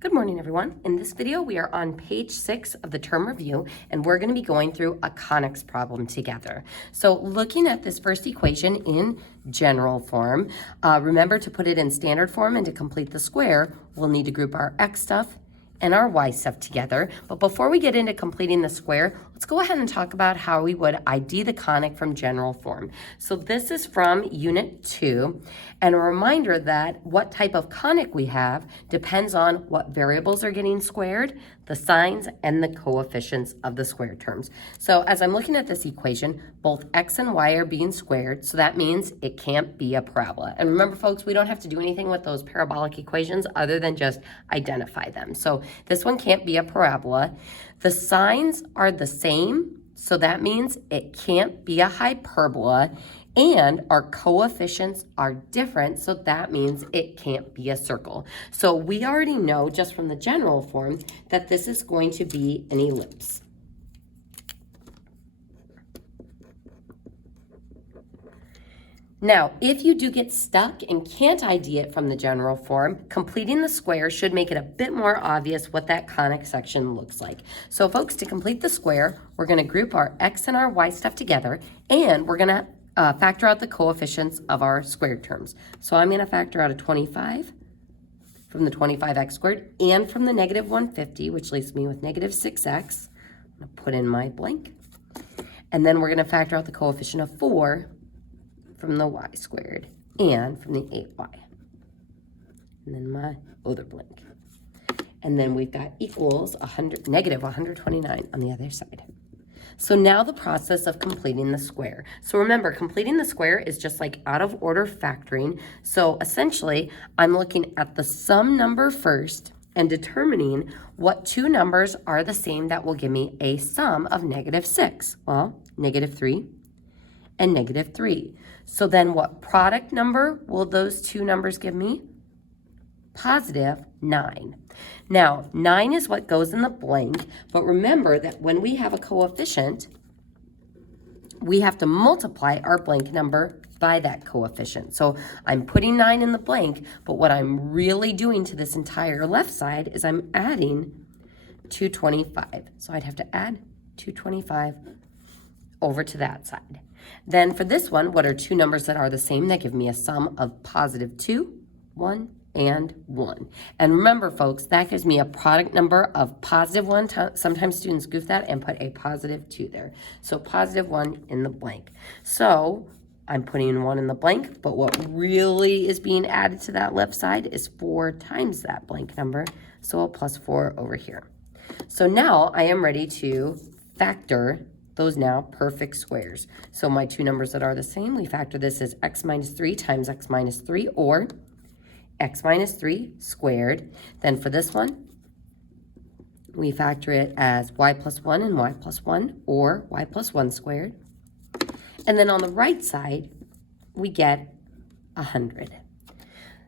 Good morning, everyone. In this video, we are on page 6 of the term review, and we're going to be going through a conics problem together. So looking at this first equation in general form, remember to put it in standard form, and to complete the square, we'll need to group our x stuff and our y stuff together. But before we get into completing the square, let's go ahead and talk about how we would ID the conic from general form. So this is from Unit 2, and a reminder that what type of conic we have depends on what variables are getting squared, the signs, and the coefficients of the square terms. So as I'm looking at this equation, both x and y are being squared, so that means it can't be a parabola. And remember, folks, we don't have to do anything with those parabolic equations other than just identify them. So this one can't be a parabola. The signs are the same, so that means it can't be a hyperbola, and our coefficients are different, so that means it can't be a circle. So we already know just from the general form that this is going to be an ellipse. Now, if you do get stuck and can't ID it from the general form, completing the square should make it a bit more obvious what that conic section looks like. So folks, to complete the square, we're going to group our x and our y stuff together, and we're going to factor out the coefficients of our squared terms. So I'm going to factor out a 25 from the 25x squared and from the negative 150, which leaves me with negative 6x. I'm going to put in my blank. And then we're going to factor out the coefficient of 4 from the y squared and from the 8y. And then my other blank. And then we've got equals negative 129 on the other side. So now the process of completing the square. So remember, completing the square is just like out of order factoring. So essentially, I'm looking at the sum number first and determining what two numbers are the same that will give me a sum of negative 6. Well, negative 3 and negative 3. So then what product number will those two numbers give me? Positive 9. Now, 9 is what goes in the blank, but remember that when we have a coefficient, we have to multiply our blank number by that coefficient. So I'm putting 9 in the blank, but what I'm really doing to this entire left side is I'm adding 225. So I'd have to add 225 over to that side. Then for this one, what are two numbers that are the same that give me a sum of positive 2, 1, and 1? And remember, folks, that gives me a product number of positive 1. Sometimes students goof that and put a positive 2 there. So positive 1 in the blank. So I'm putting 1 in the blank, but what really is being added to that left side is 4 times that blank number. So a plus 4 over here. So now I am ready to factor those now perfect squares. So my two numbers that are the same, we factor this as x minus 3 times x minus 3, or x minus 3 squared. Then for this one, we factor it as y plus 1 and y plus 1, or y plus 1 squared. And then on the right side, we get 100.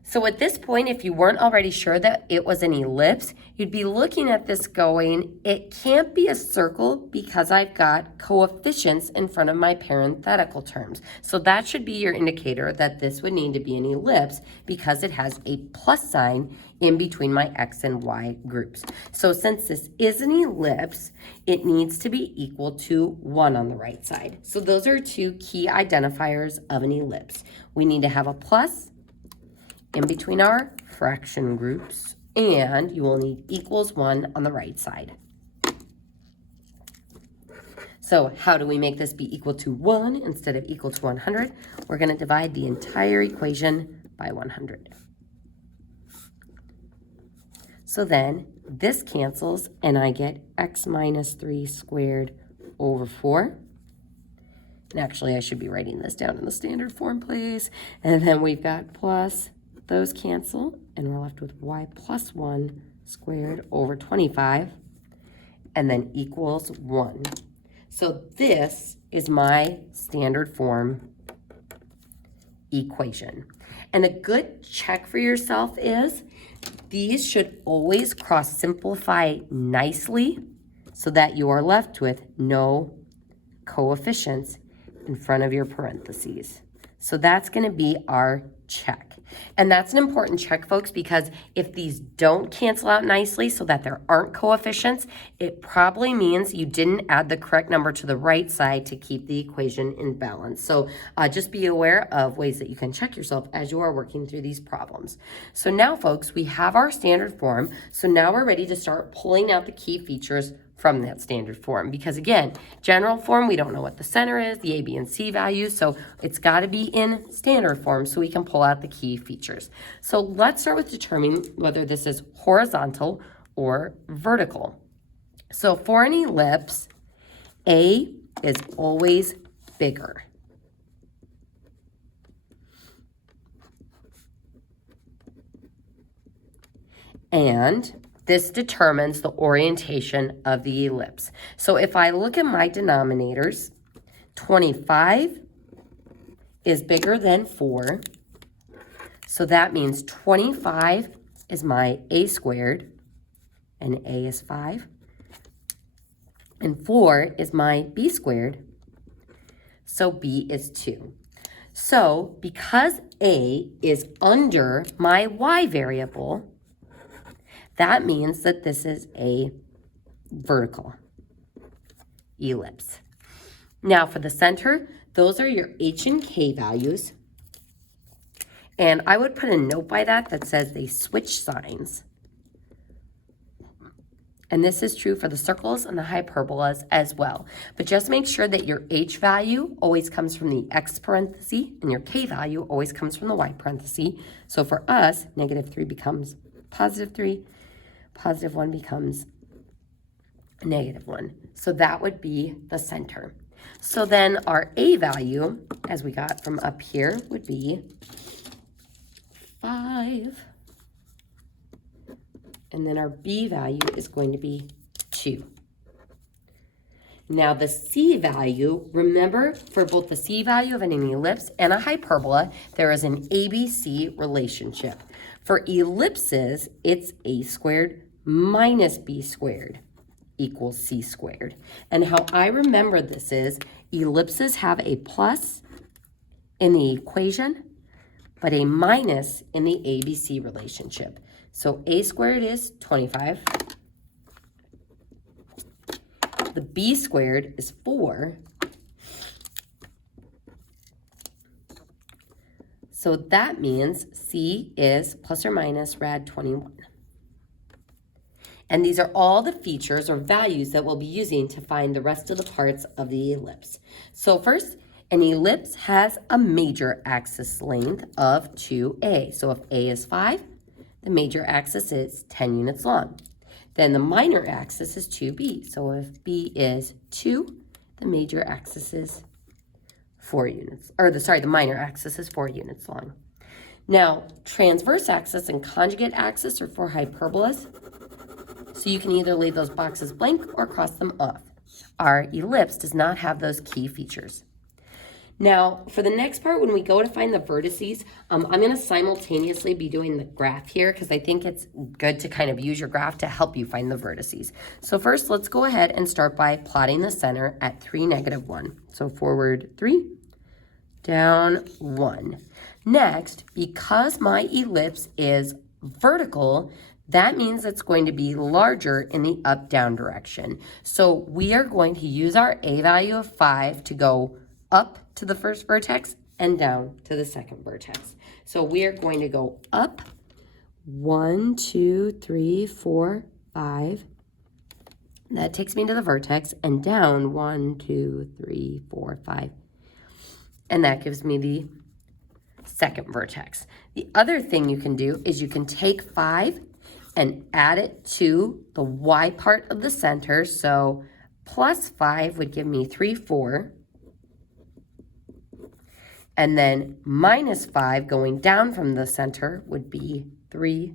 So at this point, if you weren't already sure that it was an ellipse, you'd be looking at this going, it can't be a circle because I've got coefficients in front of my parenthetical terms. So that should be your indicator that this would need to be an ellipse because it has a plus sign in between my x and y groups. So since this is an ellipse, it needs to be equal to 1 on the right side. So those are two key identifiers of an ellipse. We need to have a plus in between our fraction groups, and you will need equals 1 on the right side. So how do we make this be equal to 1 instead of equal to 100? We're going to divide the entire equation by 100. So then this cancels, and I get x minus 3 squared over 4. And actually, I should be writing this down in the standard form, please. And then we've got plus. Those cancel, and we're left with y plus 1 squared over 25, and then equals 1. So this is my standard form equation. And a good check for yourself is these should always cross simplify nicely so that you are left with no coefficients in front of your parentheses. So that's going to be our check. And that's an important check, folks, because if these don't cancel out nicely so that there aren't coefficients, it probably means you didn't add the correct number to the right side to keep the equation in balance. So just be aware of ways that you can check yourself as you are working through these problems. So now, folks, we have our standard form. So now we're ready to start pulling out the key features from that standard form, because again, general form, we don't know what the center is, the A, B, and C values, so it's got to be in standard form so we can pull out the key features. So let's start with determining whether this is horizontal or vertical. So for an ellipse, A is always bigger. And this determines the orientation of the ellipse. So if I look at my denominators, 25 is bigger than 4. So that means 25 is my A squared, and A is 5. And 4 is my B squared, so B is 2. So because A is under my Y variable, that means that this is a vertical ellipse. Now for the center, those are your H and K values. And I would put a note by that says they switch signs. And this is true for the circles and the hyperbolas as well. But just make sure that your H value always comes from the X parenthesis and your K value always comes from the Y parenthesis. So for us, -3 becomes +3. +1 becomes -1. So that would be the center. So then our A value, as we got from up here, would be 5. And then our B value is going to be 2. Now the C value, remember for both the C value of an ellipse and a hyperbola, there is an ABC relationship. For ellipses, it's A squared minus B squared equals C squared. And how I remember this is ellipses have a plus in the equation, but a minus in the ABC relationship. So A squared is 25. The B squared is 4. So that means C is plus or minus rad 21. And these are all the features or values that we'll be using to find the rest of the parts of the ellipse. So first, an ellipse has a major axis length of 2a. So if a is 5, the major axis is 10 units long. Then the minor axis is 2b. So if b is 2, the major axis is 4 units. The minor axis is 4 units long. Now, transverse axis and conjugate axis are for hyperbolas. So you can either leave those boxes blank or cross them off. Our ellipse does not have those key features. Now, for the next part, when we go to find the vertices, I'm going to simultaneously be doing the graph here because I think it's good to kind of use your graph to help you find the vertices. So first, let's go ahead and start by plotting the center at 3, -1. So forward 3, down 1. Next, because my ellipse is vertical, that means it's going to be larger in the up-down direction. So we are going to use our A value of 5 to go up to the first vertex and down to the second vertex. So we are going to go up 1, 2, 3, 4, 5. That takes me to the vertex, and down 1, 2, 3, 4, 5. And that gives me the second vertex. The other thing you can do is you can take 5 and add it to the Y part of the center. So plus 5 would give me 3, 4. And then minus 5 going down from the center would be 3,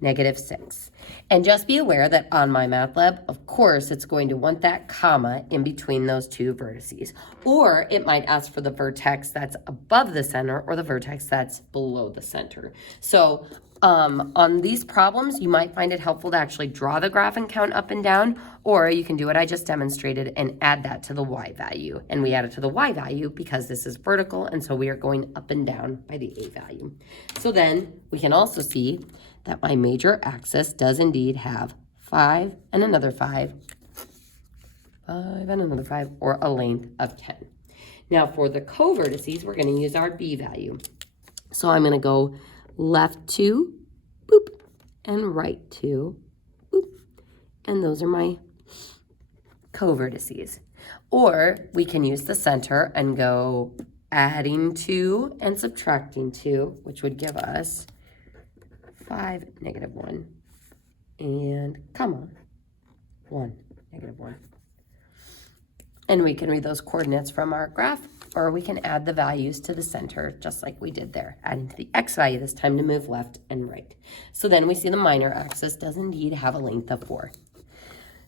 -6. And just be aware that on MyMathLab, of course, it's going to want that comma in between those two vertices. Or it might ask for the vertex that's above the center or the vertex that's below the center. So On these problems, you might find it helpful to actually draw the graph and count up and down, or you can do what I just demonstrated and add that to the y value. And we add it to the y value because this is vertical, and so we are going up and down by the a value. So then we can also see that my major axis does indeed have 5 and another 5, 5 and another 5, or a length of 10. Now for the co-vertices, we're going to use our b value. So I'm going to go left 2, boop, and right 2, boop. And those are my co-vertices. Or we can use the center and go adding 2 and subtracting 2, which would give us 5, -1, and comma, 1, -1. And we can read those coordinates from our graph, or we can add the values to the center, just like we did there, adding to the x value this time to move left and right. So then we see the minor axis does indeed have a length of 4.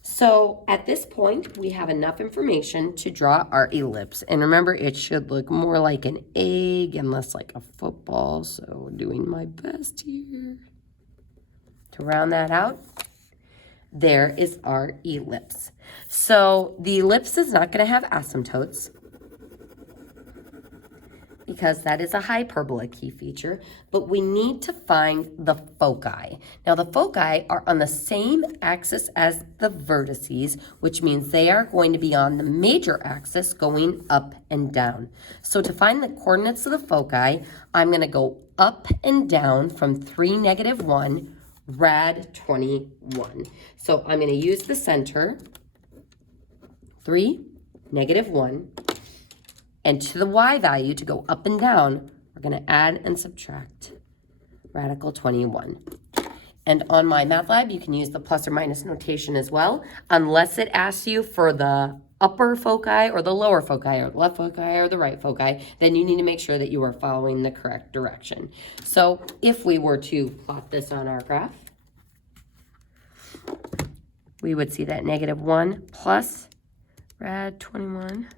So at this point, we have enough information to draw our ellipse. And remember, it should look more like an egg and less like a football. So doing my best here to round that out. There is our ellipse. So the ellipse is not going to have asymptotes because that is a hyperbola key feature, but we need to find the foci. Now the foci are on the same axis as the vertices, which means they are going to be on the major axis going up and down. So to find the coordinates of the foci, I'm going to go up and down from 3, -1, rad 21. So I'm going to use the center, 3, -1, and to the y value to go up and down, we're going to add and subtract radical 21. And on my MATLAB, you can use the plus or minus notation as well, unless it asks you for the upper foci or the lower foci or the left foci or the right foci, then you need to make sure that you are following the correct direction. So if we were to plot this on our graph, we would see that -1 plus rad 21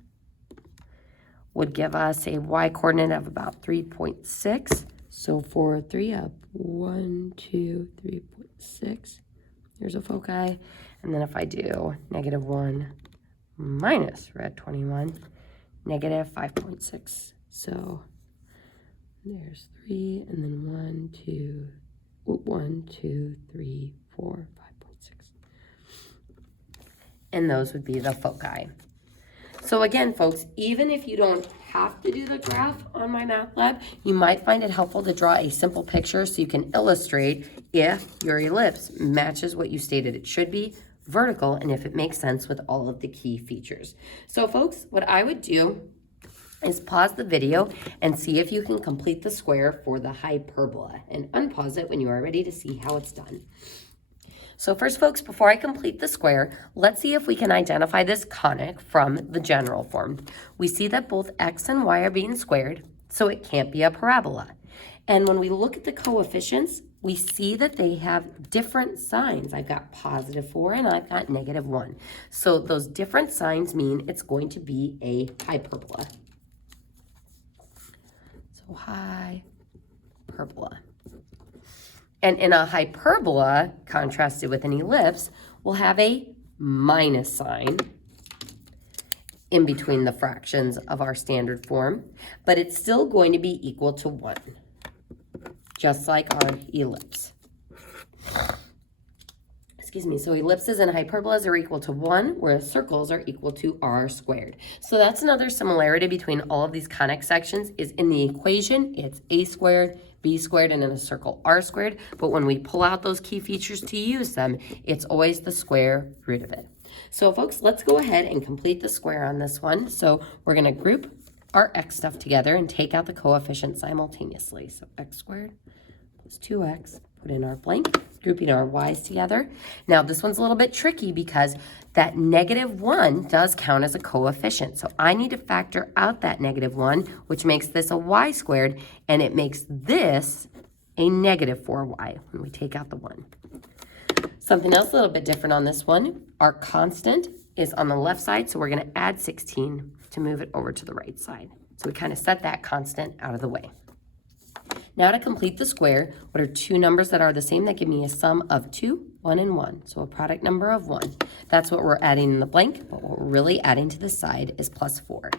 would give us a y coordinate of about 3.6. So for 3 up, 1, 2, 3.6. There's a foci. And then if I do -1 minus rad 21, -5.6. So there's 3, and then 1, 2, 3, 4, 5.6. And those would be the foci. So again, folks, even if you don't have to do the graph on my MATLAB, you might find it helpful to draw a simple picture so you can illustrate if your ellipse matches what you stated it should be, vertical, and if it makes sense with all of the key features. So folks, what I would do is pause the video and see if you can complete the square for the hyperbola, and unpause it when you are ready to see how it's done. So first, folks, before I complete the square, let's see if we can identify this conic from the general form. We see that both x and y are being squared, so it can't be a parabola. And when we look at the coefficients, we see that they have different signs. I've got +4 and I've got -1. So those different signs mean it's going to be a hyperbola. So hyperbola. And in a hyperbola, contrasted with an ellipse, we'll have a minus sign in between the fractions of our standard form, but it's still going to be equal to 1, just like our ellipse. Excuse me, so ellipses and hyperbolas are equal to 1, whereas circles are equal to r squared. So that's another similarity between all of these conic sections is in the equation, it's a squared, b squared, and in a circle r squared, but when we pull out those key features to use them, it's always the square root of it. So folks, let's go ahead and complete the square on this one. So we're going to group our x stuff together and take out the coefficient simultaneously. So x squared plus 2x, put in our blank, grouping our y's together. Now this one's a little bit tricky because that -1 does count as a coefficient. So I need to factor out that -1, which makes this a y squared, and it makes this a -4y when we take out the 1. Something else a little bit different on this one, our constant is on the left side, so we're going to add 16 to move it over to the right side. So we kind of set that constant out of the way. Now to complete the square, what are two numbers that are the same that give me a sum of 2, 1, and 1? So a product number of 1. That's what we're adding in the blank, but what we're really adding to the side is plus 4.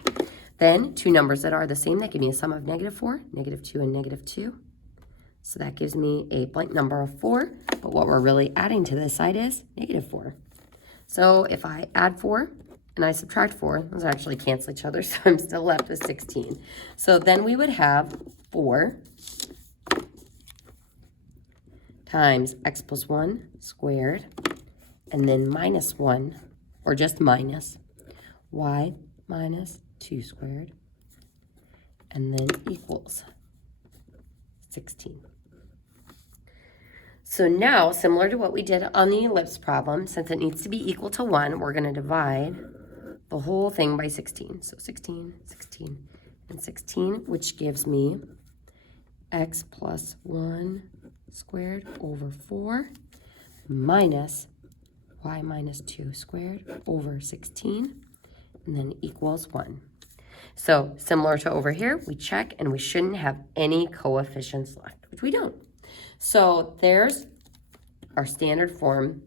Then two numbers that are the same that give me a sum of -4, -2, and -2. So that gives me a blank number of 4, but what we're really adding to this side is -4. So if I add 4 and I subtract 4, those actually cancel each other, so I'm still left with 16. So then we would have 4 times x plus 1 squared, and then minus 1, or just minus, y minus 2 squared, and then equals 16. So now, similar to what we did on the ellipse problem, since it needs to be equal to 1, we're going to divide the whole thing by 16. So 16, 16, and 16, which gives me x plus 1 squared over 4 minus y minus 2 squared over 16, and then equals 1. So similar to over here, we check and we shouldn't have any coefficients left, which we don't. So there's our standard form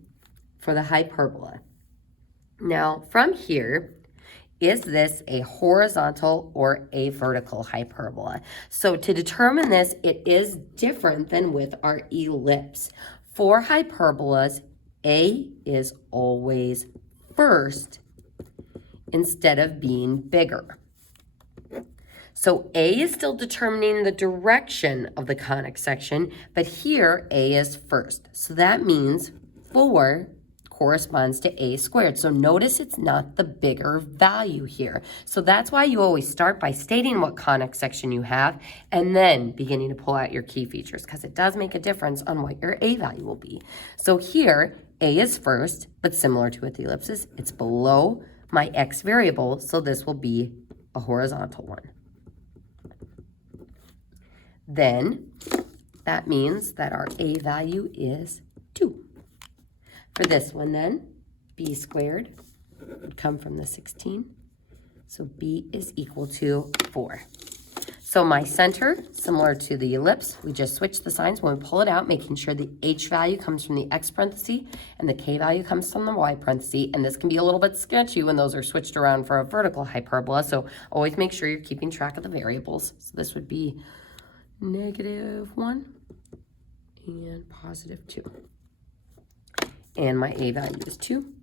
for the hyperbola. Now from here, is this a horizontal or a vertical hyperbola? So to determine this, it is different than with our ellipse. For hyperbolas, A is always first instead of being bigger. So A is still determining the direction of the conic section, but here A is first. So that means 4 corresponds to A squared. So notice it's not the bigger value here. So that's why you always start by stating what conic section you have and then beginning to pull out your key features, because it does make a difference on what your A value will be. So here A is first, but similar to with the ellipses, it's below my X variable, so this will be a horizontal one. Then that means that our A value is 2. For this one then, B squared would come from the 16. So B is equal to 4. So my center, similar to the ellipse, we just switch the signs when we pull it out, making sure the H value comes from the X parenthesis and the K value comes from the Y parenthesis. And this can be a little bit sketchy when those are switched around for a vertical hyperbola. So always make sure you're keeping track of the variables. So this would be -1 and +2. And my A value is 2.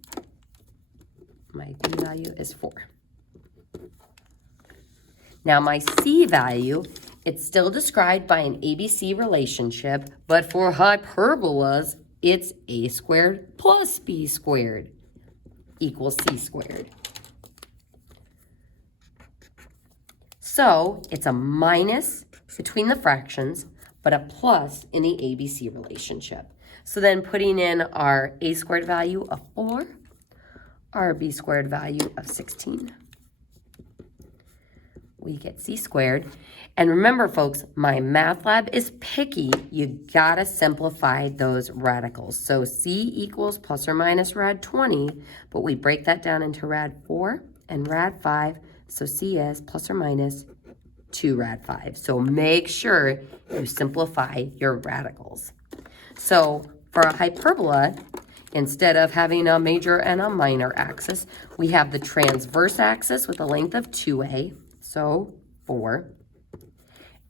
My B value is 4. Now my C value, it's still described by an ABC relationship, but for hyperbolas, it's A squared plus B squared equals C squared. So it's a minus between the fractions, but a plus in the ABC relationship. So then putting in our A squared value of 4, our B squared value of 16, we get C squared. And remember, folks, my math lab is picky. You gotta simplify those radicals. So C equals plus or minus rad 20, but we break that down into rad 4 and rad 5. So C is plus or minus 2 rad 5. So make sure you simplify your radicals. So for a hyperbola, instead of having a major and a minor axis, we have the transverse axis with a length of 2a, so 4,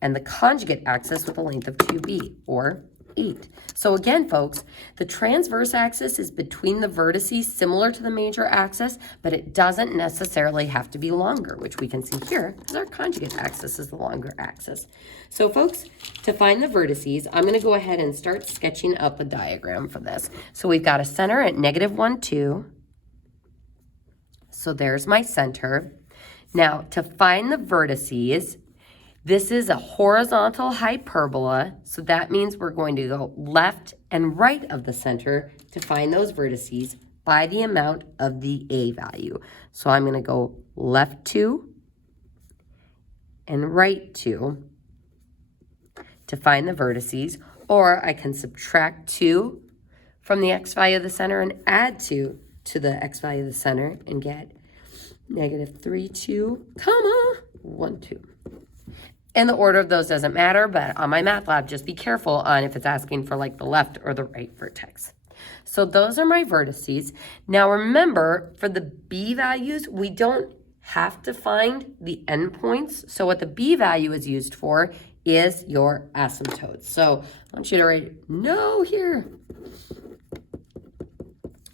and the conjugate axis with a length of 2b, or 8. So again, folks, the transverse axis is between the vertices, similar to the major axis, but it doesn't necessarily have to be longer, which we can see here, because our conjugate axis is the longer axis. So folks, to find the vertices, I'm going to go ahead and start sketching up a diagram for this. So we've got a center at -1, 2. So there's my center. Now, to find the vertices, this is a horizontal hyperbola, so that means we're going to go left and right of the center to find those vertices by the amount of the A value. So I'm going to go left 2 and right 2 to find the vertices, or I can subtract 2 from the X value of the center and add 2 to the X value of the center and get -3, 2, 1, 2. And the order of those doesn't matter, but on MyMathLab, just be careful on if it's asking for like the left or the right vertex. So those are my vertices. Now remember, for the b values, we don't have to find the endpoints. So what the b value is used for is your asymptotes. So I want you to write no here.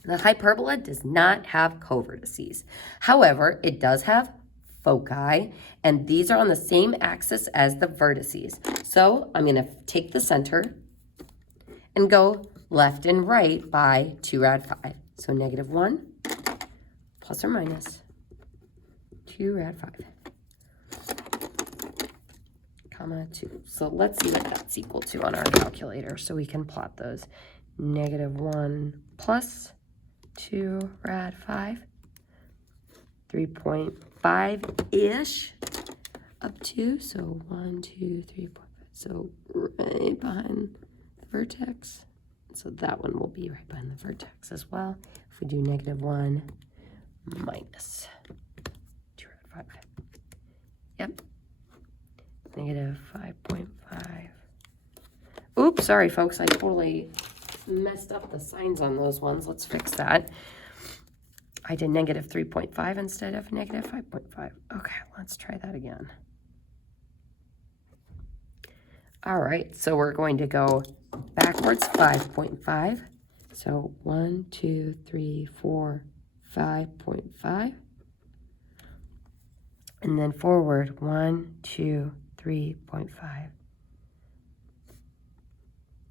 The hyperbola does not have covertices. However, it does have foci, and these are on the same axis as the vertices. So I'm going to take the center and go left and right by 2 rad 5. So -1 plus or minus 2 rad 5, comma 2. So let's see what that's equal to on our calculator so we can plot those. -1 plus 2 rad 5, 3.5-ish up to, so 1, 2, 3.5. So right behind the vertex. So that one will be right behind the vertex as well. If we do -1 minus 2 rad 5. Yep. -5.5. Oops, sorry folks, I totally messed up the signs on those ones. Let's fix that. I did -3.5 instead of -5.5. Okay, let's try that again. All right, so we're going to go backwards 5.5. So 1, 2, 3, 4, 5.5. And then forward 1, 2, 3.5.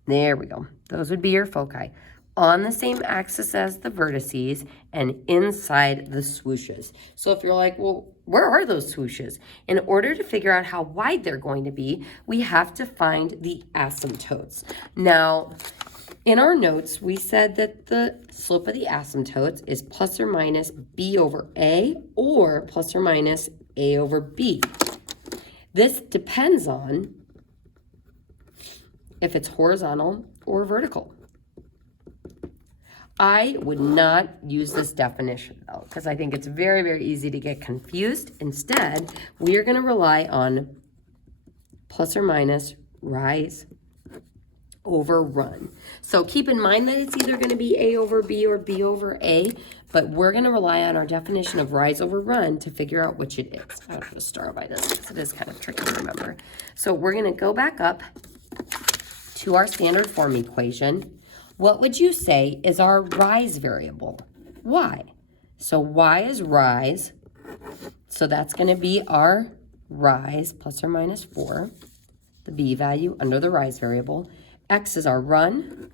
There we go. Those would be your foci on the same axis as the vertices and inside the swooshes. So if you're like, well, where are those swooshes? In order to figure out how wide they're going to be, we have to find the asymptotes. Now, in our notes, we said that the slope of the asymptotes is plus or minus b over a or plus or minus a over b. This depends on if it's horizontal or vertical. I would not use this definition though, because I think it's very, very easy to get confused. Instead, we are going to rely on plus or minus rise over run. So keep in mind that it's either going to be A over B or B over A, but we're going to rely on our definition of rise over run to figure out which it is. I'll put a star by this because it is kind of tricky to remember. So we're going to go back up to our standard form equation. What would you say is our rise variable? Y. So y is rise. So that's going to be our rise plus or minus 4, the b value under the rise variable. X is our run.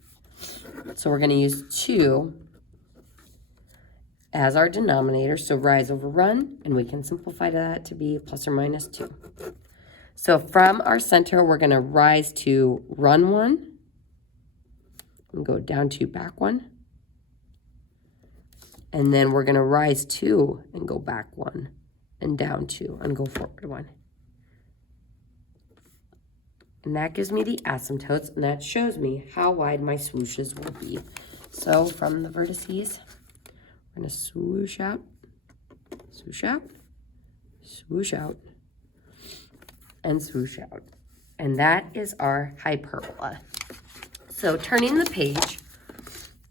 So we're going to use 2 as our denominator. So rise over run, and we can simplify that to be plus or minus 2. So from our center, we're going to rise to run 1 and go down 2, back 1. And then we're going to rise 2 and go back 1 and down 2 and go forward 1. And that gives me the asymptotes, and that shows me how wide my swooshes will be. So from the vertices, we're going to swoosh out, swoosh out, swoosh out, and swoosh out. And that is our hyperbola. So turning the page,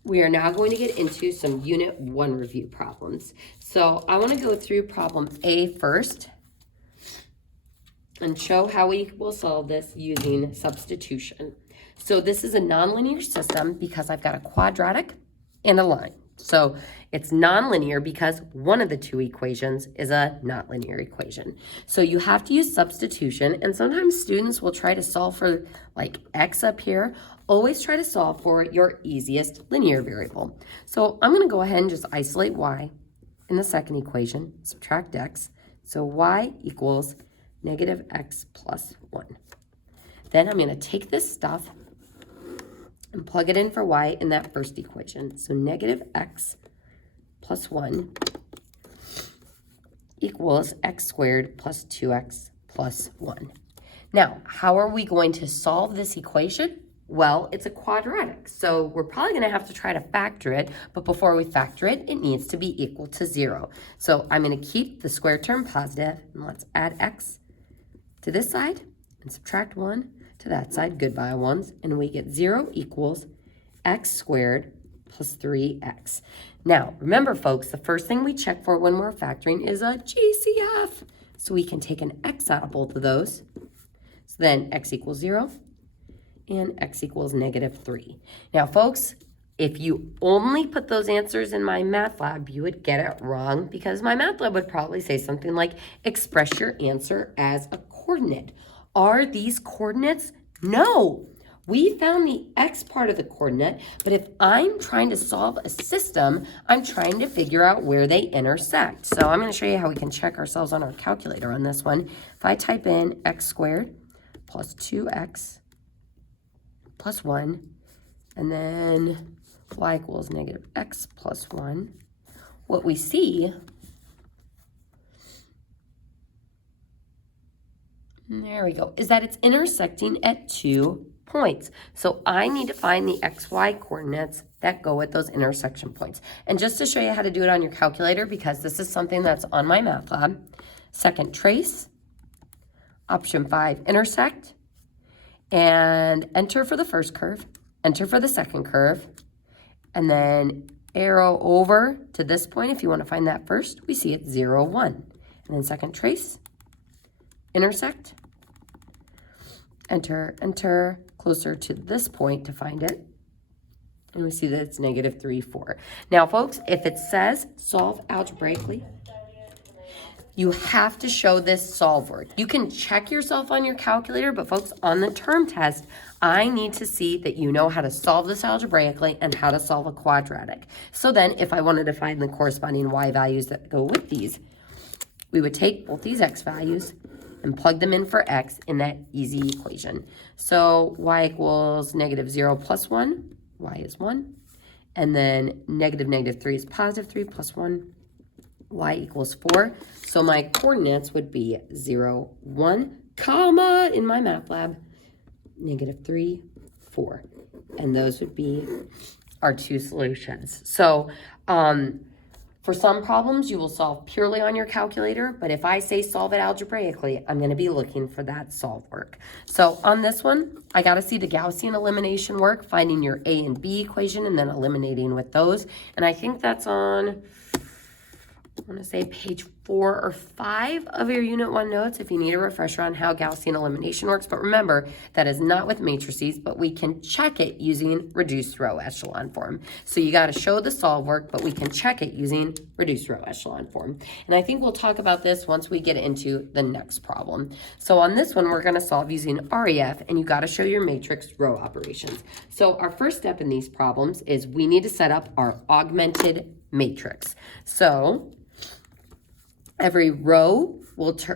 we are now going to get into some Unit 1 review problems. So I want to go through problem A first and show how we will solve this using substitution. So this is a nonlinear system because I've got a quadratic and a line. So it's nonlinear because one of the two equations is a not linear equation. So you have to use substitution, and sometimes students will try to solve for like x up here. Always try to solve for your easiest linear variable. So I'm going to go ahead and just isolate y in the second equation, subtract x. So y equals negative x plus 1. Then I'm going to take this stuff and plug it in for y in that first equation. So negative x plus 1 equals x squared plus 2x plus 1. Now, how are we going to solve this equation? Well, it's a quadratic, so we're probably going to have to try to factor it, but before we factor it, it needs to be equal to 0. So I'm going to keep the square term positive, and let's add x to this side and subtract 1 to that side, goodbye 1s, and we get 0 equals x squared plus 3x. Now, remember folks, the first thing we check for when we're factoring is a GCF. So we can take an x out of both of those. So then x equals 0 and x equals -3. Now folks, if you only put those answers in MyMathLab, you would get it wrong because MyMathLab would probably say something like, express your answer as a coordinate. Are these coordinates? No. We found the x part of the coordinate, but if I'm trying to solve a system, I'm trying to figure out where they intersect. So I'm going to show you how we can check ourselves on our calculator on this one. If I type in x squared plus 2x plus 1, and then y equals -x plus 1, what we see, there we go, is that it's intersecting at 2 points. So I need to find the xy coordinates that go at those intersection points. And just to show you how to do it on your calculator, because this is something that's on MyMathLab, second trace, option 5, intersect, and enter for the first curve, enter for the second curve, and then arrow over to this point. If you want to find that first, we see it's 0, 1. And then second trace, intersect, enter, enter, closer to this point to find it. And we see that it's -3, 4. Now, folks, if it says solve algebraically, you have to show this solve word. You can check yourself on your calculator, but folks, on the term test, I need to see that you know how to solve this algebraically and how to solve a quadratic. So then if I wanted to find the corresponding y values that go with these, we would take both these x values and plug them in for x in that easy equation. So y equals -0 plus 1, y is 1. And then -3 is +3 plus 1, y equals 4. So my coordinates would be 0, 1, comma, in MyMathLab, -3, 4. And those would be our two solutions. So for some problems, you will solve purely on your calculator, but if I say solve it algebraically, I'm going to be looking for that solve work. So on this one, I got to see the Gaussian elimination work, finding your A and B equation and then eliminating with those. And I think that's on, I want to say page 4 or 5 of your Unit 1 notes if you need a refresher on how Gaussian elimination works. But remember, that is not with matrices, but we can check it using reduced row echelon form. So you got to show the solve work, but we can check it using reduced row echelon form. And I think we'll talk about this once we get into the next problem. So on this one, we're going to solve using REF, and you got to show your matrix row operations. So our first step in these problems is we need to set up our augmented matrix. So every row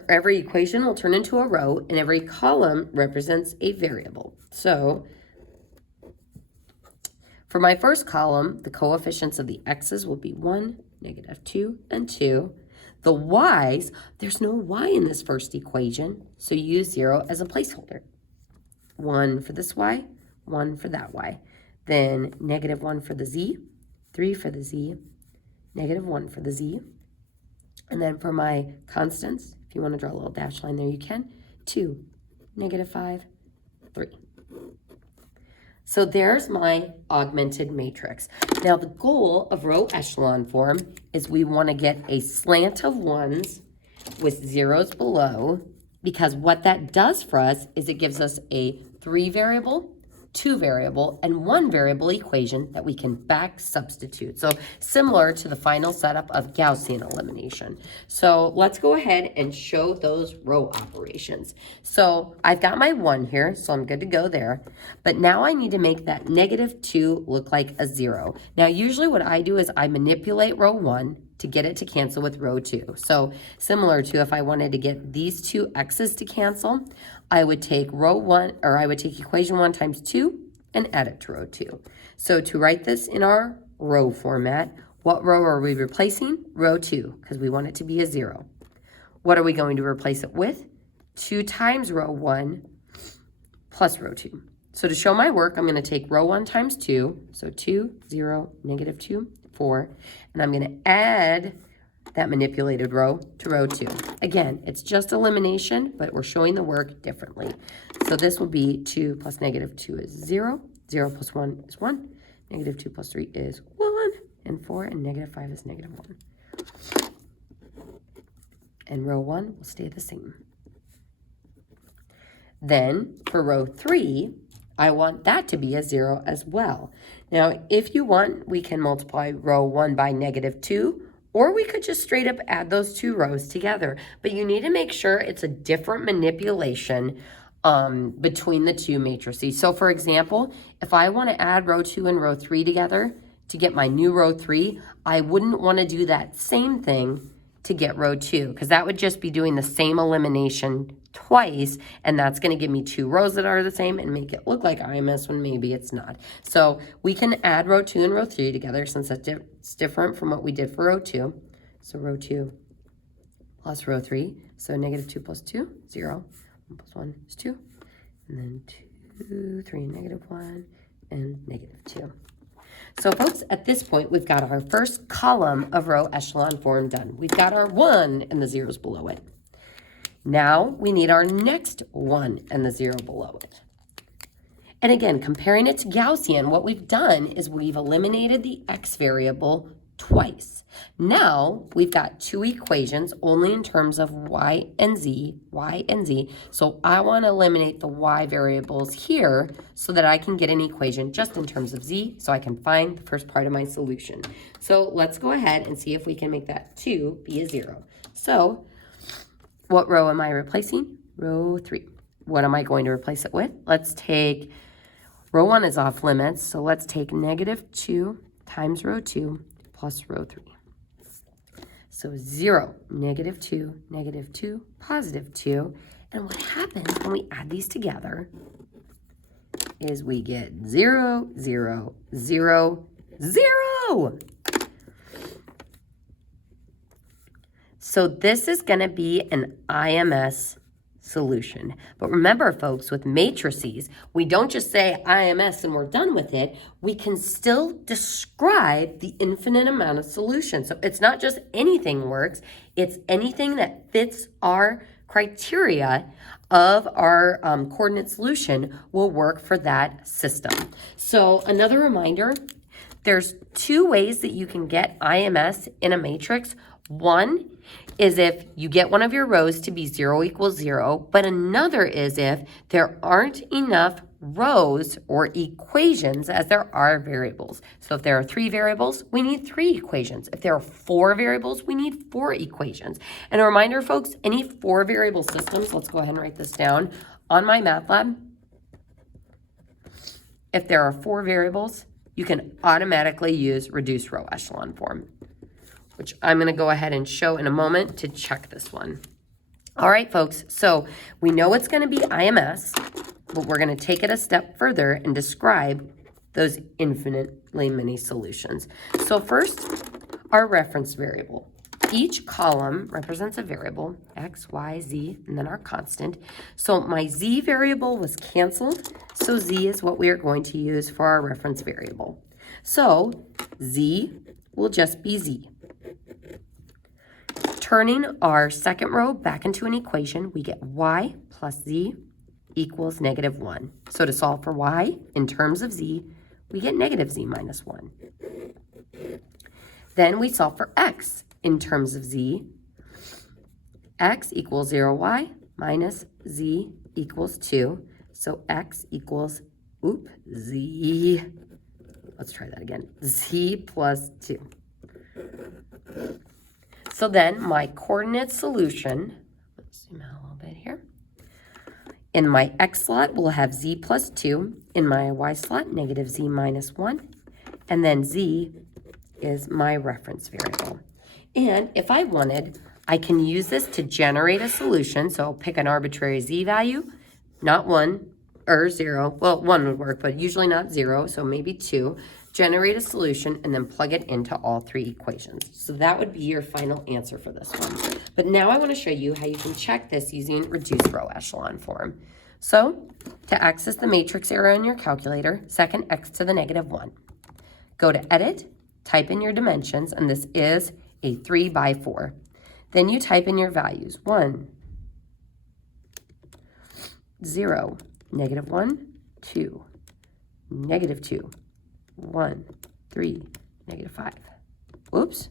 every equation will turn into a row, and every column represents a variable. So for my first column, the coefficients of the x's will be 1, -2, and 2. The y's, there's no y in this first equation, so you use 0 as a placeholder. 1 for this y, 1 for that y. Then -1 for the z, 3 for the z, -1 for the z. And then for my constants, if you want to draw a little dash line there, you can. 2, -5, 3. So there's my augmented matrix. Now the goal of row echelon form is we want to get a slant of 1s with 0s below, because what that does for us is it gives us a 3 variable, 2 variable, and 1 variable equation that we can back substitute. So similar to the final setup of Gaussian elimination. So let's go ahead and show those row operations. So I've got my 1 here, so I'm good to go there. But now I need to make that -2 look like a 0. Now usually what I do is I manipulate row 1 to get it to cancel with row 2. So similar to if I wanted to get these two x's to cancel, I would take row 1, or I would take equation 1 times 2 and add it to row 2. So to write this in our row format, what row are we replacing? Row 2, because we want it to be a 0. What are we going to replace it with? 2 times row 1 plus row 2. So to show my work, I'm going to take row 1 times 2, so 2, 0, -2, 4, and I'm going to add that manipulated row to row 2. Again, it's just elimination, but we're showing the work differently. So this will be 2 plus -2 is 0. 0 plus 1 is 1. -2 plus 3 is 1. And 4 and -5 is -1. And row 1 will stay the same. Then for row 3, I want that to be a 0 as well. Now, if you want, we can multiply row 1 by -2, or we could just straight up add those two rows together. But you need to make sure it's a different manipulation between the two matrices. So for example, if I want to add row 2 and row 3 together to get my new row 3, I wouldn't want to do that same thing to get row 2, because that would just be doing the same elimination twice, and that's going to give me two rows that are the same and make it look like IMS when maybe it's not. So we can add row 2 and row 3 together since it's different from what we did for row 2. So row 2 plus row 3. So -2 plus 2, 0. 1 plus 1 is 2. And then 2, 3, -1, and -2. So folks, at this point, we've got our first column of row echelon form done. We've got our 1 and the zeros below it. Now we need our next 1 and the 0 below it. And again, comparing it to Gaussian, what we've done is we've eliminated the x variable twice. Now we've got two equations only in terms of y and z. So I want to eliminate the y variables here so that I can get an equation just in terms of z, so I can find the first part of my solution. So let's go ahead and see if we can make that 2 be a 0. So what row am I replacing? Row 3. What am I going to replace it with? Let's take, row 1 is off limits, so let's take -2 times row 2 plus row 3. So 0, -2, -2, +2. And what happens when we add these together is we get 0, 0, 0, 0. So this is going to be an IMS solution. But remember, folks, with matrices, we don't just say IMS and we're done with it. We can still describe the infinite amount of solutions. So it's not just anything works. It's anything that fits our criteria of our coordinate solution will work for that system. So another reminder, there's two ways that you can get IMS in a matrix. One is if you get one of your rows to be 0 equals 0, but another is if there aren't enough rows or equations as there are variables. So if there are 3 variables, we need 3 equations. If there are 4 variables, we need 4 equations. And a reminder, folks, any 4 variable systems, let's go ahead and write this down. On MyMathLab, if there are 4 variables, you can automatically use reduced row echelon form, which I'm going to go ahead and show in a moment to check this one. All right, folks, so we know it's going to be IMS, but we're going to take it a step further and describe those infinitely many solutions. So first, our reference variable. Each column represents a variable, x, y, z, and then our constant. So my z variable was canceled, so z is what we are going to use for our reference variable. So z will just be z. Turning our second row back into an equation, we get y plus z equals -1. So to solve for y in terms of z, we get -z minus 1. Then we solve for x in terms of z. X equals 0y minus z equals 2. So x equals, z. Let's try that again. Z plus 2. So then my coordinate solution, let's zoom out a little bit here. In my x slot, we'll have z plus 2. In my y slot, -z minus 1. And then z is my reference variable. And if I wanted, I can use this to generate a solution. So I'll pick an arbitrary z value, not 1 or 0. Well, 1 would work, but usually not 0, so maybe 2. Generate a solution, and then plug it into all 3 equations. So that would be your final answer for this one. But now I want to show you how you can check this using reduced row echelon form. So to access the matrix arrow in your calculator, second x to the -1. Go to Edit, type in your dimensions, and this is a 3 by 4. Then you type in your values. 1, 0, -1, 2, -2, 1, 3, -5. Oops.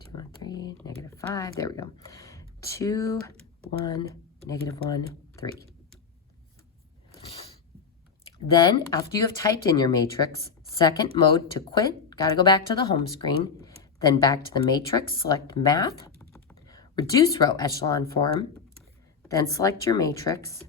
2, 1, 3, -5. There we go. 2, 1, -1, 3. Then, after you have typed in your matrix, second mode to quit, got to go back to the home screen, then back to the matrix, select Math, reduce row echelon form, then select your matrix.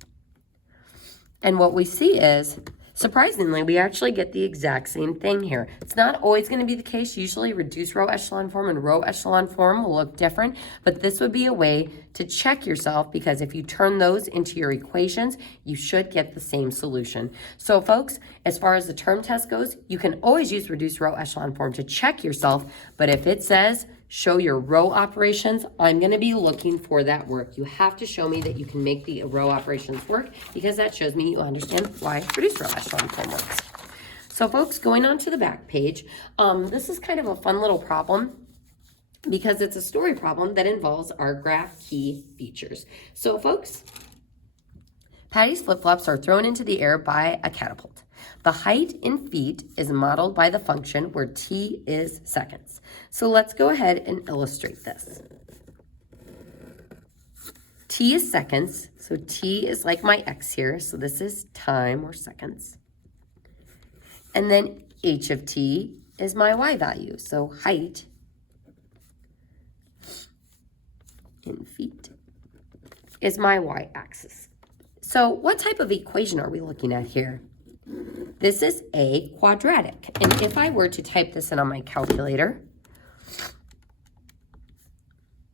And what we see is, surprisingly, we actually get the exact same thing here. It's not always going to be the case. Usually reduce row echelon form and row echelon form will look different, but this would be a way to check yourself, because if you turn those into your equations, you should get the same solution. So folks, as far as the term test goes, you can always use reduce row echelon form to check yourself, but if it says show your row operations, I'm going to be looking for that work. You have to show me that you can make the row operations work, because that shows me you understand why reduced row echelon form works. So folks, going on to the back page, this is kind of a fun little problem, because it's a story problem that involves our graph key features. So folks, Patty's flip-flops are thrown into the air by a catapult. The height in feet is modeled by the function where t is seconds. So let's go ahead and illustrate this. T is seconds, so t is like my x here, so this is time or seconds. And then h of t is my y value, so height in feet is my y-axis. So what type of equation are we looking at here? This is a quadratic. And if I were to type this in on my calculator,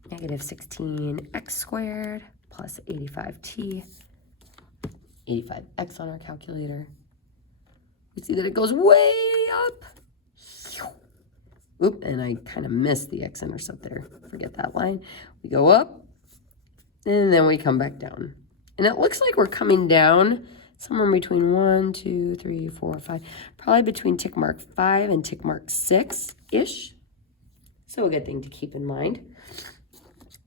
-16x squared plus 85t, 85x on our calculator, we see that it goes way up. Oop, and I kind of missed the x-intercept there. Forget that line. We go up, and then we come back down. And it looks like we're coming down somewhere between 1, 2, 3, 4, 5, probably between tick mark 5 and tick mark 6-ish. So a good thing to keep in mind.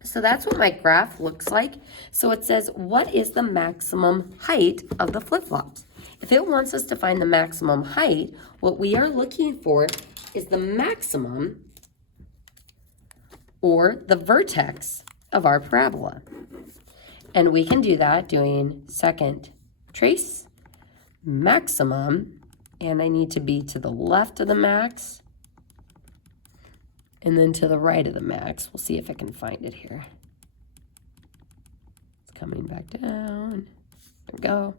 So that's what my graph looks like. So it says, what is the maximum height of the flip-flops? If it wants us to find the maximum height, what we are looking for is the maximum or the vertex of our parabola. And we can do that doing second trace, maximum, and I need to be to the left of the max, and then to the right of the max. We'll see if I can find it here. It's coming back down. There we go.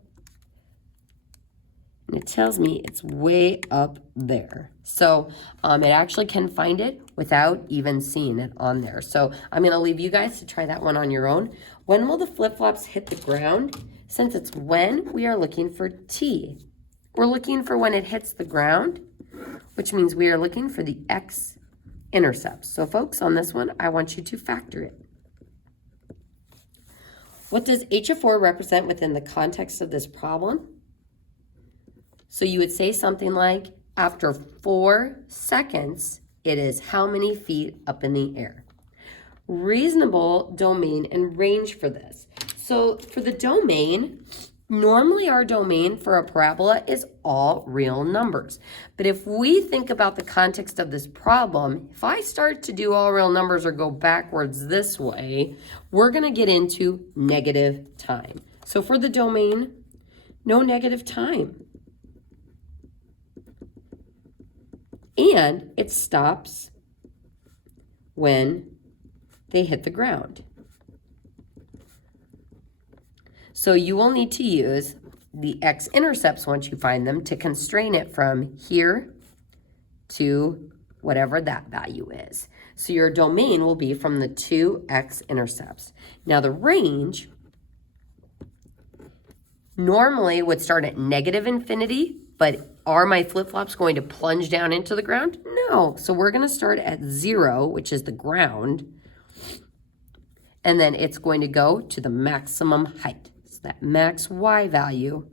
And it tells me it's way up there. So it actually can find it without even seeing it on there. So I'm going to leave you guys to try that one on your own. When will the flip-flops hit the ground? Since it's when, we are looking for t. We're looking for when it hits the ground, which means we are looking for the x-intercept. So folks, on this one, I want you to factor it. What does h of 4 represent within the context of this problem? So you would say something like, after 4 seconds, it is how many feet up in the air? Reasonable domain and range for this. So for the domain, normally our domain for a parabola is all real numbers. But if we think about the context of this problem, if I start to do all real numbers or go backwards this way, we're going to get into negative time. So for the domain, no negative time. And it stops when they hit the ground. So you will need to use the x-intercepts once you find them to constrain it from here to whatever that value is. So your domain will be from the two x-intercepts. Now the range normally would start at negative infinity, but are my flip-flops going to plunge down into the ground? No. So we're going to start at 0, which is the ground, and then it's going to go to the maximum height. So that max y value,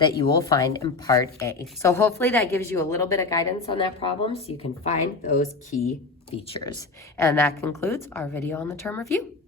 that you will find in Part A. So hopefully that gives you a little bit of guidance on that problem so you can find those key features. And that concludes our video on the term review.